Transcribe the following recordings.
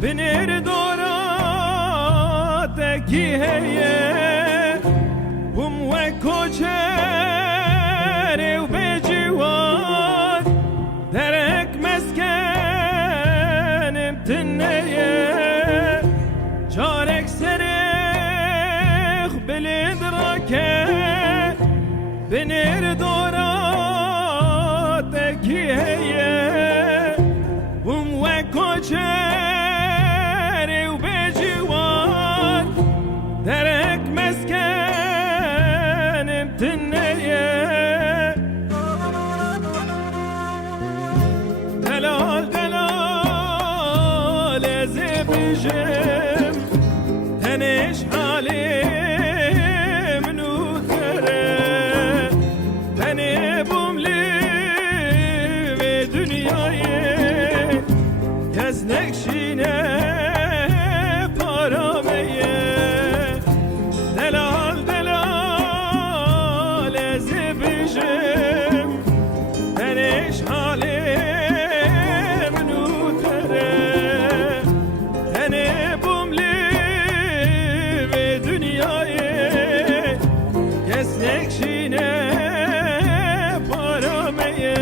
بنر دورات کی هیه بوم و کوچر و بجوان درک مسکنم تنیه جارک سرخ بلند راکه بنر دورات کی هیه بوم و کوچر و بجوان درک مسکنم تنیه دلال دلال از بیجم تنش حالی منو تره تنه بوملی و دنیای کس نکشینه پارامیه دلال دلال از بیجم تنش حالی منو تره تنه بوملی و دنیای کس نکشینه پارامیه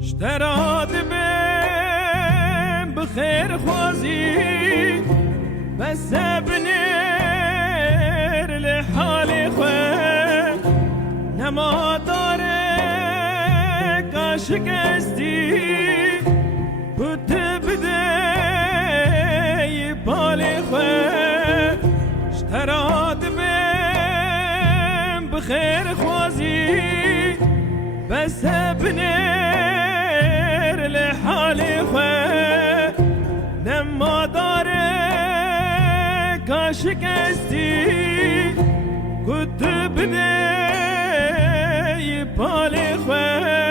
اشتراد بهم بخیر خوازی بس بنر لحال خواه نما داره کاشک استی بوت بده بال خواه اشتراد بهم بخیر خوازی بس بنر لحالي خواه نما داره کاشک استی كنت بني بالي خواه